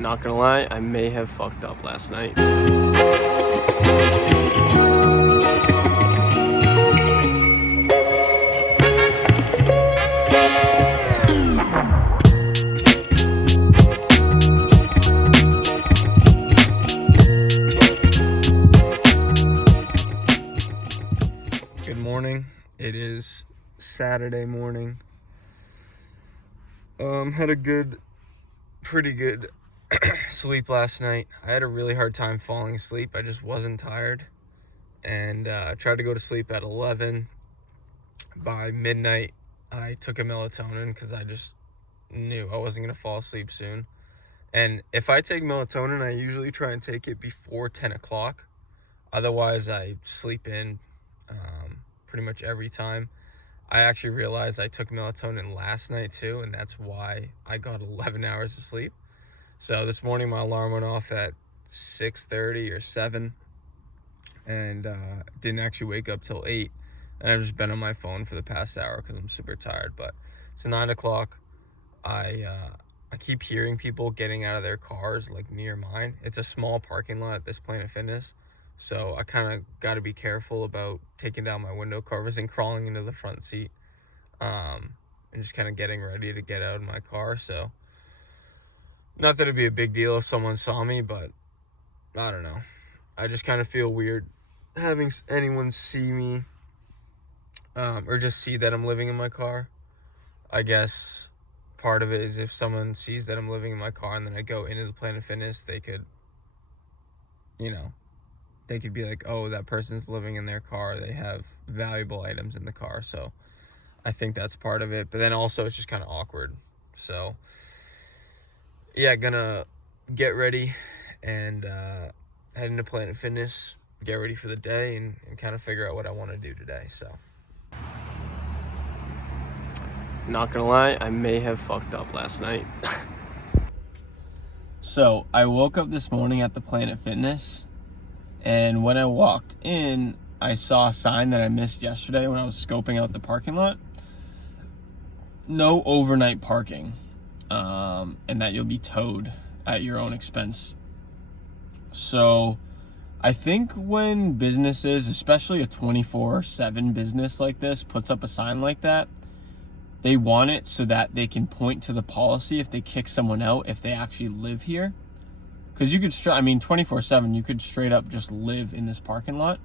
Not gonna lie, I may have fucked up last night. Good morning. It is Saturday morning. Had a pretty good sleep last night. I had a really hard time falling asleep. I just wasn't tired, and tried to go to sleep at 11. By midnight, I took a melatonin because I just knew I wasn't gonna fall asleep soon. And if I take melatonin, I usually try and take it before 10 o'clock. Otherwise, I sleep in pretty much every time. I actually realized I took melatonin last night too, and that's why I got 11 hours of sleep. So this morning my alarm went off at 6:30 or 7, and didn't actually wake up till 8. And I've just been on my phone for the past hour because I'm super tired. But it's 9 o'clock. I keep hearing people getting out of their cars like near mine. It's a small parking lot at this Planet Fitness, so I kind of got to be careful about taking down my window covers and crawling into the front seat, and just kind of getting ready to get out of my car. So not that it'd be a big deal if someone saw me, but I don't know. I just kind of feel weird having anyone see me, or just see that I'm living in my car. I guess part of it is if someone sees that I'm living in my car and then I go into the Planet Fitness, they could, they could be like, oh, that person's living in their car. They have valuable items in the car. So I think that's part of it. But then also it's just kind of awkward. So yeah, gonna get ready and head into Planet Fitness, get ready for the day, and kind of figure out what I want to do today. So not gonna lie, I may have fucked up last night. So I woke up this morning at the Planet Fitness, and when I walked in, I saw a sign that I missed yesterday when I was scoping out the parking lot. No overnight parking, and that you'll be towed at your own expense. So I think when businesses, especially a 24/7 business like this, puts up a sign like that, they want it so that they can point to the policy if they kick someone out if they actually live here. Because you could, 24/7, you could straight up just live in this parking lot.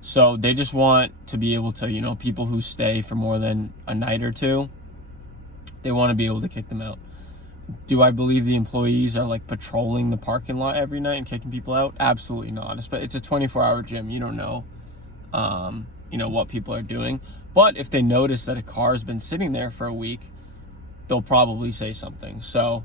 So they just want to be able to, people who stay for more than a night or two, they want to be able to kick them out. Do I believe the employees are like patrolling the parking lot every night and kicking people out? Absolutely not. It's a 24-hour gym. You don't know, what people are doing. But if they notice that a car has been sitting there for a week, they'll probably say something. So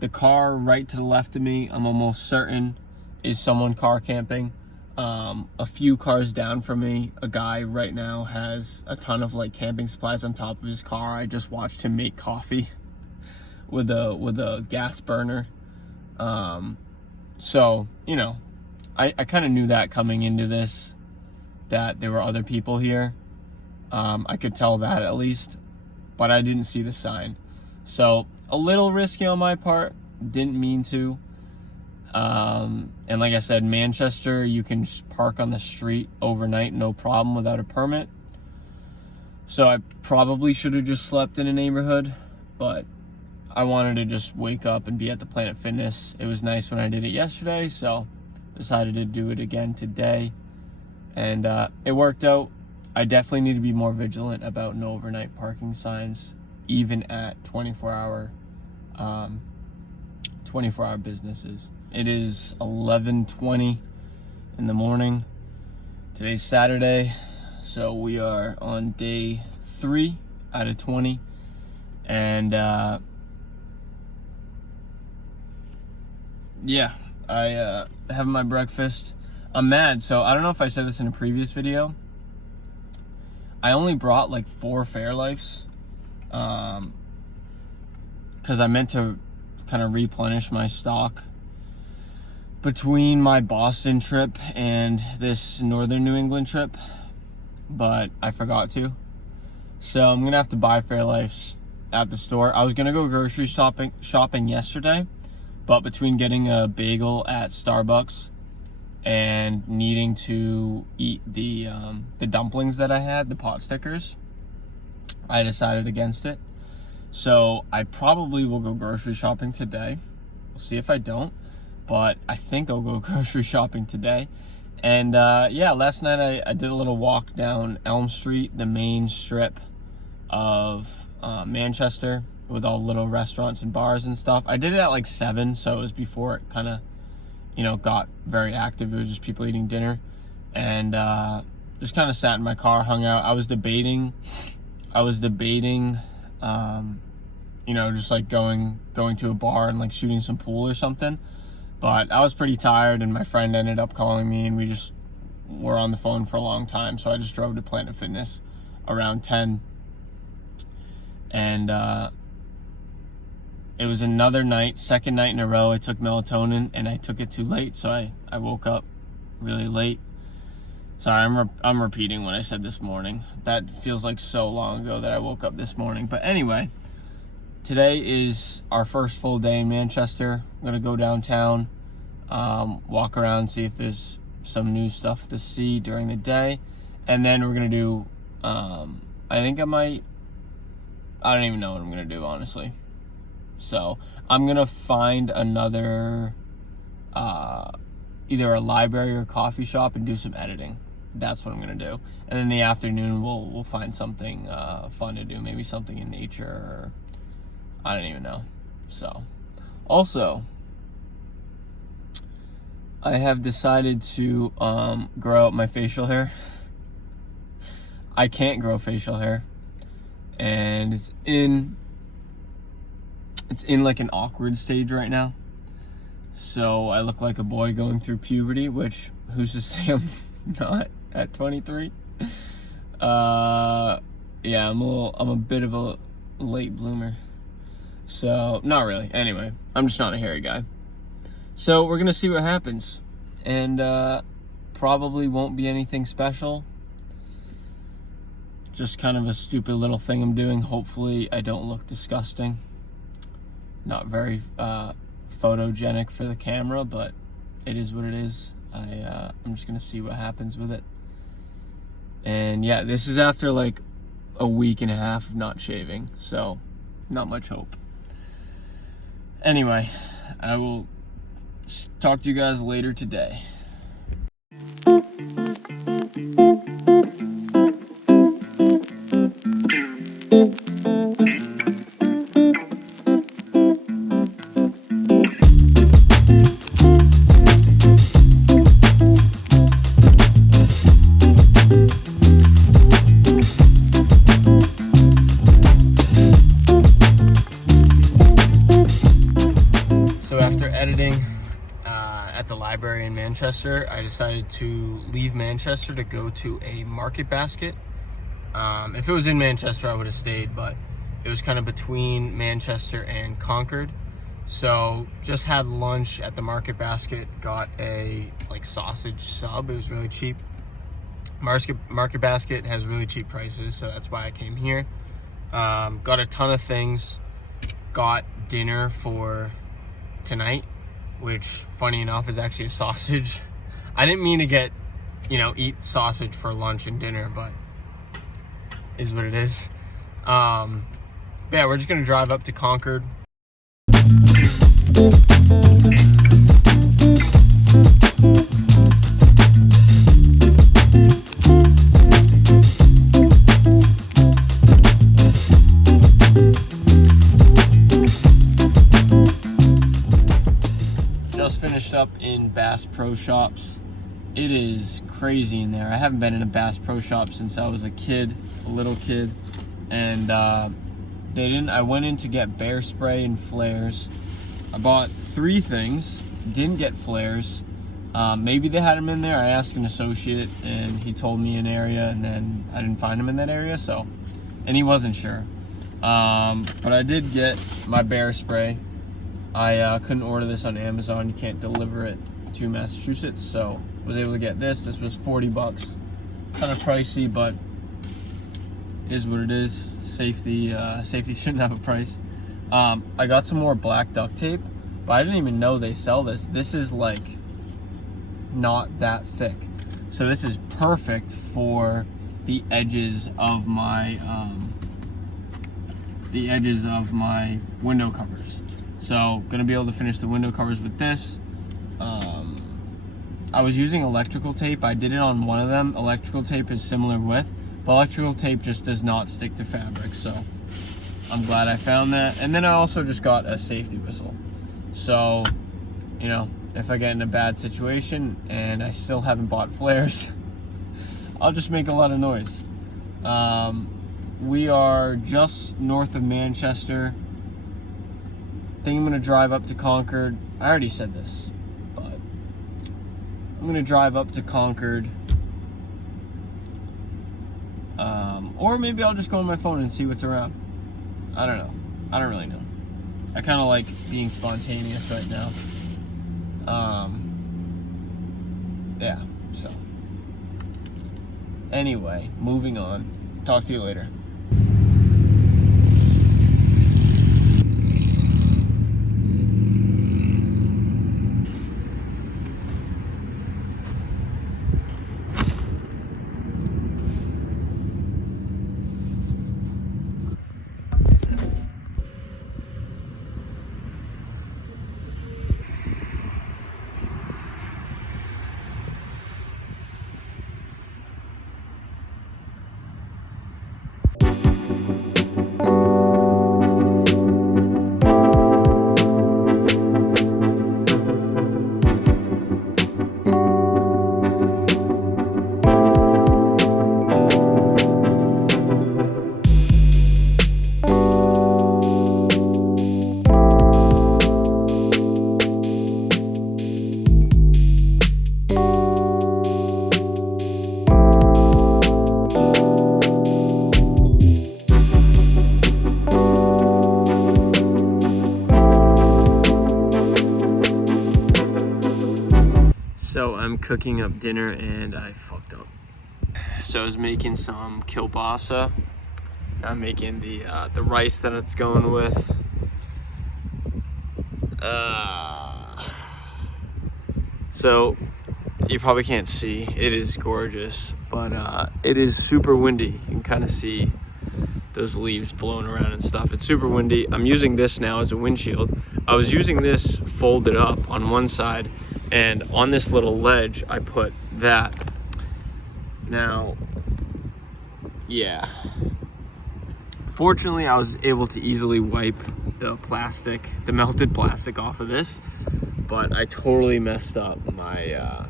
the car right to the left of me, I'm almost certain, is someone car camping. A few cars down from me, a guy right now has a ton of like camping supplies on top of his car. I just watched him make coffee with a gas burner. So, I kind of knew that coming into this, that there were other people here. I could tell that at least, but I didn't see the sign. So a little risky on my part, didn't mean to. And like I said, Manchester, you can park on the street overnight, no problem, without a permit. So I probably should have just slept in a neighborhood, but I wanted to just wake up and be at the Planet Fitness. It was nice when I did it yesterday, so decided to do it again today. And it worked out. I definitely need to be more vigilant about no overnight parking signs, even at 24-hour businesses. It is 11:20 in the morning. Today's Saturday, so we are on day 3 out of 20. And yeah, I have my breakfast. I'm mad, so I don't know if I said this in a previous video. I only brought like 4 Fairlifes, because I meant to kind of replenish my stock between my Boston trip and this northern New England trip, but I forgot to. So I'm gonna have to buy Fairlifes at the store. I was gonna go grocery shopping yesterday, But between getting a bagel at Starbucks and needing to eat the dumplings that I had, the pot stickers, I decided against it. So I probably will go grocery shopping today. We'll see if I don't, but I think I'll go grocery shopping today. And yeah, last night I did a little walk down Elm Street, the main strip of Manchester, with all the little restaurants and bars and stuff. I did it at like 7, so it was before it kind of, you know, got very active. It was just people eating dinner, and just kind of sat in my car, hung out. I was debating, you know, just like going to a bar and like shooting some pool or something. But I was pretty tired, and my friend ended up calling me, and we just were on the phone for a long time. So I just drove to Planet Fitness around 10. And it was another night, second night in a row I took melatonin, and I took it too late, so I woke up really late. Sorry, I'm repeating what I said this morning. That feels like so long ago that I woke up this morning. But anyway, today is our first full day in Manchester. I'm gonna go downtown, walk around, see if there's some new stuff to see during the day, and then we're gonna do, I don't even know what I'm gonna do, honestly. So I'm gonna find another, either a library or coffee shop and do some editing. That's what I'm gonna do. And in the afternoon, we'll find something fun to do. Maybe something in nature, or I don't even know. So, also, I have decided to grow out my facial hair. I can't grow facial hair, and it's in like an awkward stage right now. So I look like a boy going through puberty, which who's to say I'm not at 23? Yeah, I'm a bit of a late bloomer. So not really. Anyway, I'm just not a hairy guy. So we're gonna see what happens, and probably won't be anything special. Just kind of a stupid little thing I'm doing. Hopefully I don't look disgusting. Not very photogenic for the camera, but it is what it is. I'm just gonna see what happens with it. And yeah, this is after like a week and a half of not shaving, so not much hope. Anyway, I will talk to you guys later today. At the library in Manchester, I decided to leave Manchester to go to a Market Basket. If it was in Manchester, I would have stayed, but it was kind of between Manchester and Concord. So just had lunch at the Market Basket, got a like sausage sub. It was really cheap. Market Basket has really cheap prices, so that's why I came here. Got a ton of things. Got dinner for tonight, which funny enough is actually a sausage. I didn't mean to get, eat sausage for lunch and dinner, but is what it is. But yeah, we're just gonna drive up to Concord. Just finished up in Bass Pro Shops. It is crazy in there. I haven't been in a Bass Pro Shop since I was a little kid, and I went in to get bear spray and flares. I bought 3 things, didn't get flares. Maybe they had them in there. I asked an associate, and he told me an area, and then I didn't find them in that area, and he wasn't sure. But I did get my bear spray. I couldn't order this on Amazon. You can't deliver it to Massachusetts, so was able to get this. This was $40. Kind of pricey, but is what it is. Safety shouldn't have a price. I got some more black duct tape. but I didn't even know they sell this. This is like not that thick. So this is perfect for the edges of my window covers. So gonna be able to finish the window covers with this. I was using electrical tape. I did it on one of them. Electrical tape is similar width, but electrical tape just does not stick to fabric. So I'm glad I found that. And then I also just got a safety whistle. So, you know, if I get in a bad situation and I still haven't bought flares, I'll just make a lot of noise. We are just north of Manchester. I think I'm gonna drive up to Concord. I already said this, but I'm gonna drive up to Concord. Or maybe I'll just go on my phone and see what's around. I don't know. I don't really know. I kind of like being spontaneous right now. Yeah, so. Anyway, moving on. Talk to you later. So I'm cooking up dinner and I fucked up. So I was making some kielbasa. I'm making the rice that it's going with. So you probably can't see, it is gorgeous, but it is super windy. You can kind of see those leaves blowing around and stuff. It's super windy. I'm using this now as a windshield. I was using this folded up on one side, and on this little ledge I put that. Now, yeah, fortunately I was able to easily wipe the melted plastic off of this, but I totally messed up my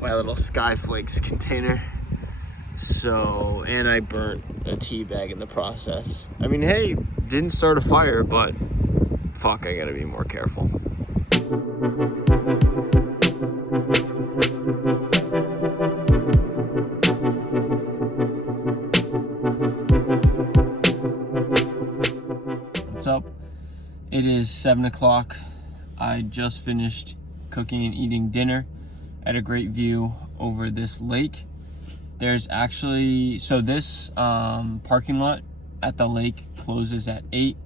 my little Skyflakes container. So, and I burnt a tea bag in the process. I mean, hey, didn't start a fire, but fuck, I gotta be more careful. What's up? It is 7 o'clock. I just finished cooking and eating dinner at a great view over this lake. There's actually, so this parking lot at the lake closes at 8.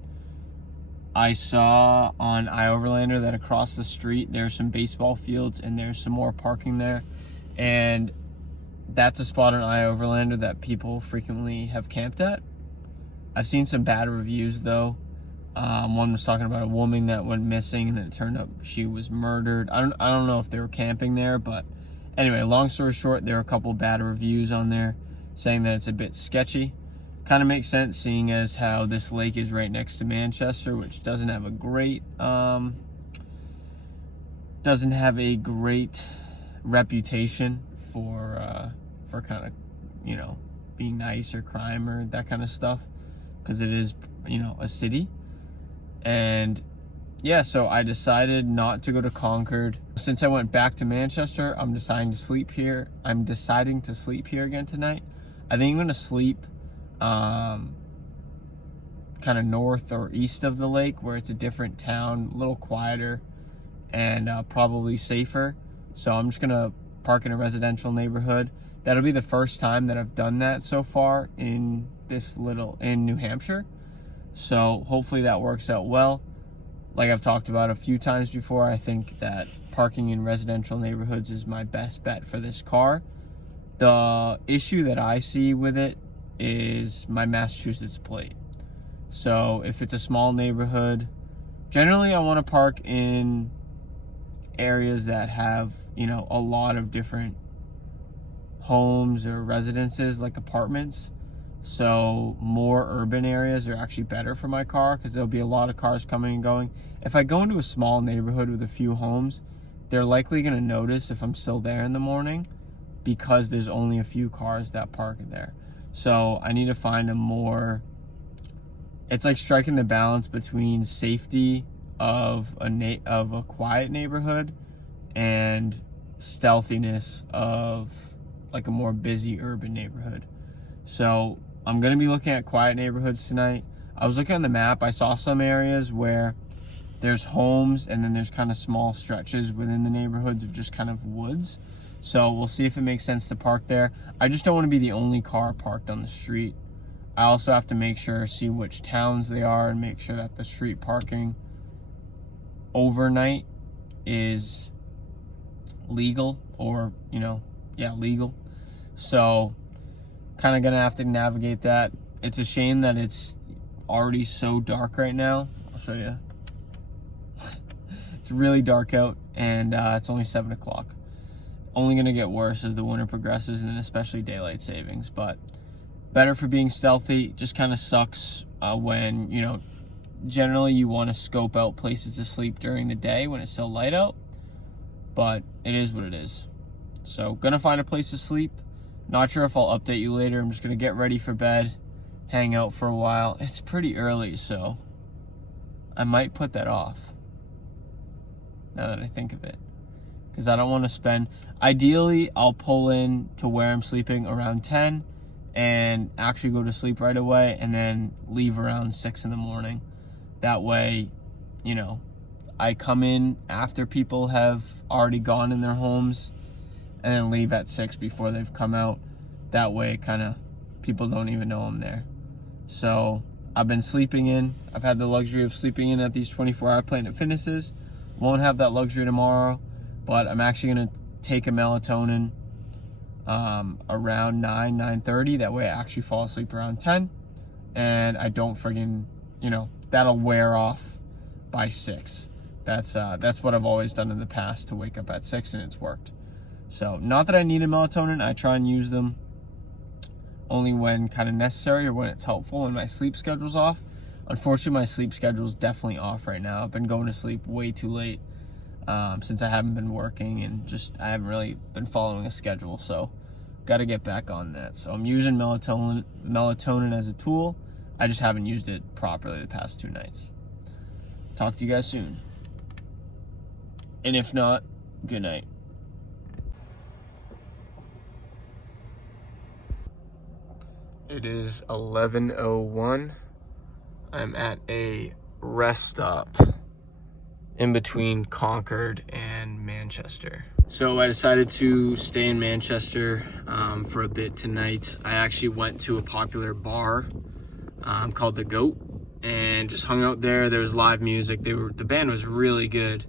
I saw on iOverlander that across the street there's some baseball fields and there's some more parking there. And that's a spot on iOverlander that people frequently have camped at. I've seen some bad reviews though. One was talking about a woman that went missing and then it turned up she was murdered. I don't know if they were camping there, but anyway, long story short, there are a couple bad reviews on there saying that it's a bit sketchy. Kind of makes sense seeing as how this lake is right next to Manchester, which doesn't have a great reputation for kind of, you know, being nice or crime or that kind of stuff, because it is, you know, a city. And yeah, so I decided not to go to Concord. Since I went back to Manchester, I'm deciding to sleep here. I'm deciding to sleep here again tonight. I think I'm gonna sleep kind of north or east of the lake, where it's a different town, a little quieter and probably safer. So I'm just gonna park in a residential neighborhood. That'll be the first time that I've done that so far in New Hampshire. So hopefully that works out well. like I've talked about a few times before, I think that parking in residential neighborhoods is my best bet for this car. The issue that I see with it is my Massachusetts plate. So if it's a small neighborhood, generally I want to park in areas that have, you know, a lot of different homes or residences, like apartments. So more urban areas are actually better for my car because there'll be a lot of cars coming and going. If I go into a small neighborhood with a few homes, they're likely going to notice if I'm still there in the morning because there's only a few cars that park there. So I need to find a more, it's like striking the balance between safety of a quiet neighborhood and stealthiness of like a more busy urban neighborhood. So I'm going to be looking at quiet neighborhoods tonight. I was looking on the map. I saw some areas where there's homes and then there's kind of small stretches within the neighborhoods of just kind of woods. So we'll see if it makes sense to park there. I just don't want to be the only car parked on the street. I also have to make sure, see which towns they are and make sure that the street parking overnight is legal or, you know, legal. So kind of gonna have to navigate that. It's a shame that it's already so dark right now. I'll show you. It's really dark out, and it's only 7 o'clock. Only gonna get worse as the winter progresses, and then especially daylight savings. But better for being stealthy. Just kind of sucks when, you know, generally you want to scope out places to sleep during the day when it's still light out, but it is what it is. So gonna find a place to sleep. Not sure if I'll update you later. I'm just gonna get ready for bed, hang out for a while. It's pretty early, so I might put that off now that I think of it, because I don't want to spend, ideally I'll pull in to where I'm sleeping around 10 and actually go to sleep right away and then leave around 6 in the morning. That way, you know, I come in after people have already gone in their homes and then leave at 6 before they've come out. That way, kind of, people don't even know I'm there. So I've been sleeping in. I've had the luxury of sleeping in at these 24-hour Planet Fitnesses. Won't have that luxury tomorrow, but I'm actually gonna take a melatonin around 9:30. That way I actually fall asleep around 10, and I don't friggin', you know, that'll wear off by 6. That's what I've always done in the past to wake up at 6, and it's worked. So not that I need a melatonin. I try and use them only when kind of necessary or when it's helpful when my sleep schedule's off. Unfortunately, my sleep schedule's definitely off right now. I've been going to sleep way too late since I haven't been working, and just I haven't really been following a schedule. So got to get back on that. So I'm using melatonin as a tool. I just haven't used it properly the past 2 nights. Talk to you guys soon. And if not, good night. It is 11:01. I'm at a rest stop in between Concord and Manchester. So I decided to stay in Manchester for a bit tonight. I actually went to a popular bar called The Goat and just hung out there. There was live music. The band was really good,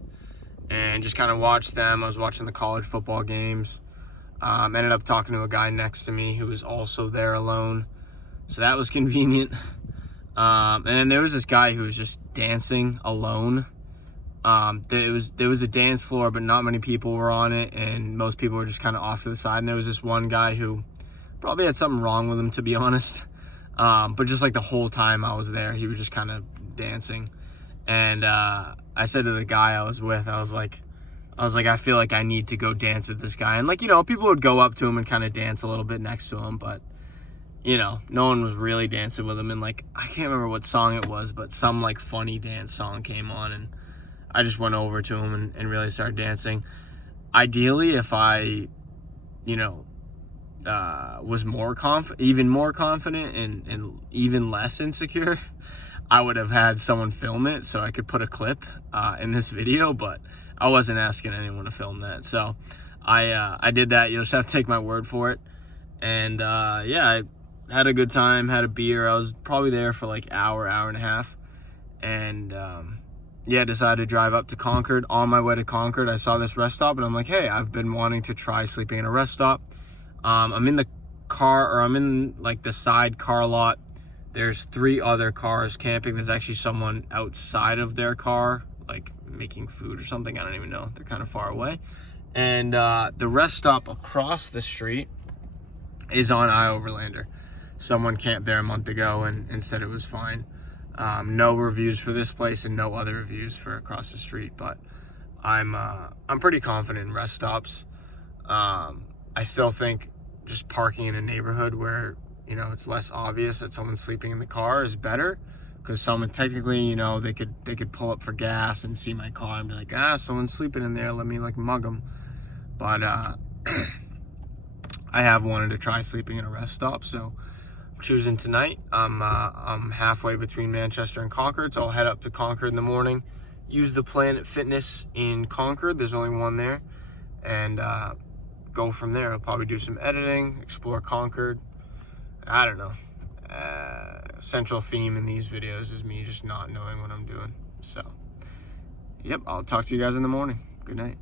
and just kind of watched them. I was watching the college football games. Ended up talking to a guy next to me who was also there alone, so that was convenient. And then there was this guy who was just dancing alone. There was a dance floor, but not many people were on it, and most people were just kind of off to the side. And there was this one guy who probably had something wrong with him, to be honest. But just like the whole time I was there, he was just kind of dancing. And I said to the guy I was with, I was like, I feel like I need to go dance with this guy. And like, you know, people would go up to him and kind of dance a little bit next to him, but you know, no one was really dancing with him. And like, I can't remember what song it was, but some like funny dance song came on, and I just went over to him and really started dancing. Ideally, if I, you know, was even more confident and even less insecure, I would have had someone film it so I could put a clip in this video, but I wasn't asking anyone to film that. So I did that. You'll just have to take my word for it. And yeah, I had a good time, had a beer. I was probably there for like hour and a half. And yeah, decided to drive up to Concord. On my way to Concord, I saw this rest stop, and I'm like, hey, I've been wanting to try sleeping in a rest stop. I'm in the car, or I'm in like the side car lot. There's 3 other cars camping. There's actually someone outside of their car, like making food or something. I don't even know. They're kind of far away. And the rest stop across the street is on iOverlander. Someone camped there a month ago and said it was fine. No reviews for this place and no other reviews for across the street, but I'm pretty confident in rest stops. I still think just parking in a neighborhood where, you know, it's less obvious that someone's sleeping in the car is better, because someone technically, you know, they could pull up for gas and see my car and be like, someone's sleeping in there, let me like mug them. But I have wanted to try sleeping in a rest stop, so choosing tonight. I'm halfway between Manchester and Concord, so I'll head up to Concord in the morning, use the Planet Fitness in Concord, there's only one there, and go from there. I'll probably do some editing, explore Concord. I don't know. Central theme in these videos is me just not knowing what I'm doing. So, yep, I'll talk to you guys in the morning. Good night.